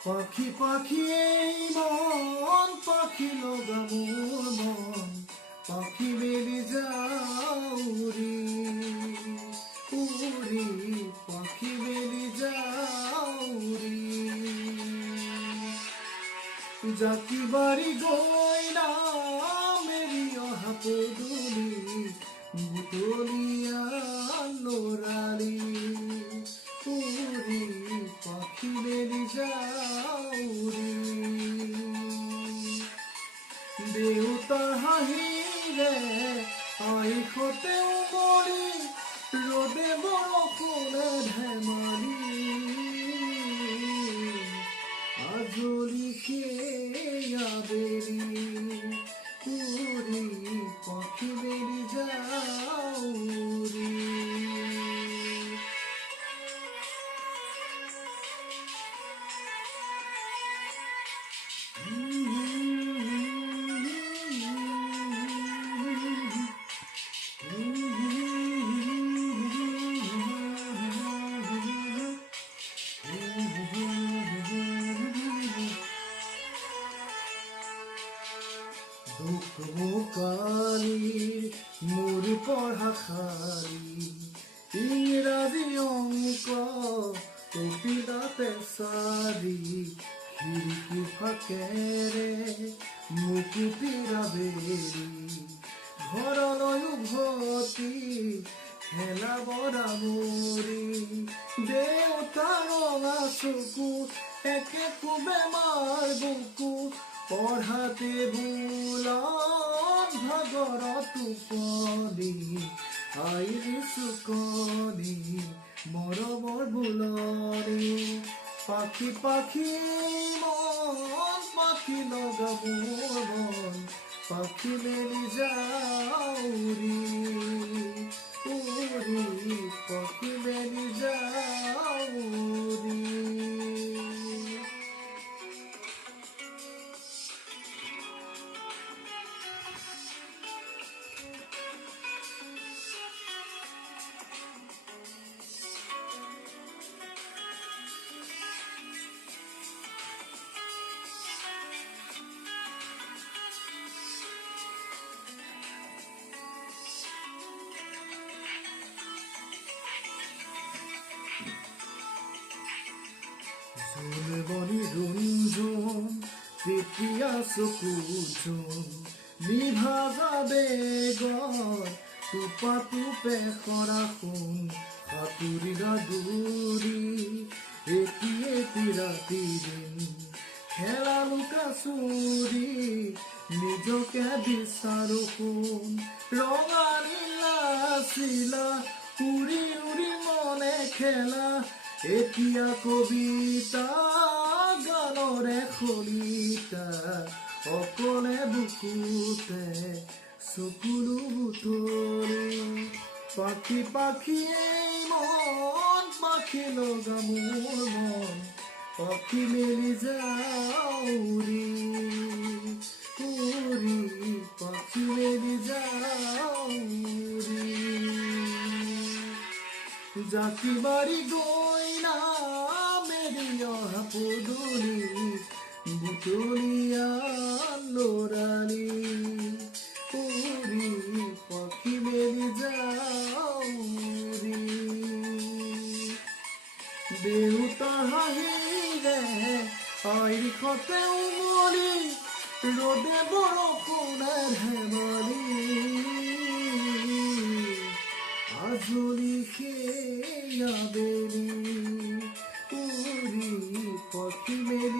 পাখি পাখি এই মন পাখি লগা মোর মন পাখি মেলি যাউরি উড়ি পাখি মেলি যাউরি জাতি বাড়ি গয়না মেরি অহা পদুলি বুটলিয়া নোরালি উড়ি পাখি মেলি যাউরি দেউতাৰ হাঁহিৰে আইসতে উমৰি ৰ'দে বৰষুণে ধেমালি আজলি সেয়া বেলি উৰি পাখি মেলি যাউৰি দুখ মোকালিৰ মোৰ পঢ়া শাৰী ইংৰাজী অংক কবিতাতে চাৰি খিৰিকী ফাকেৰে মুকুতিৰা বেৰি ঘৰলৈ উভতি খেলা বৰা মৰি দেউতাৰ ৰঙা চকু একে বেমাৰ বুকু পঢ়াতে বোলত ভাগৰত টোপনি আইৰ চুকনি মৰমৰ বোলনি পাখি পাখি মন পাখি লগা মোৰ মন পাখি মেলি যাউৰি উৰি পাখি মেলি যাউৰি বনি ৰুঞ্জন তেতিয়া চকু জোন নিভা যাবে গৰ টোপা টোপে সৰা সোণ সাঁতুৰিলা দূৰি এটি ৰাতি দিন খেলা লুকা চুৰি নিজকে বিচাৰো সোণ ৰঙা নীলা চিলা উৰি উৰি মনে খেলা এতিয়া কবিতা গানৰে খলিতা অকলে বুকুতে চকুলো বুটলি পাখি পাখি এই মন পাখি লগা মোৰ মন পাখি মেলি যাউৰি উৰি পাখি মেলি যাউৰি জাতি বাড়ি গয়না মেৰি অহা পদুলি বুটলিয়া নোৰালি উড়ি পাখি মেলি যাউৰি দেউতাৰ হাঁহিৰে আইসতে উমৰি ৰ'দে বৰষুণে ধেমালি আজলি সেয়া বেলি উৰি পাখি মেলি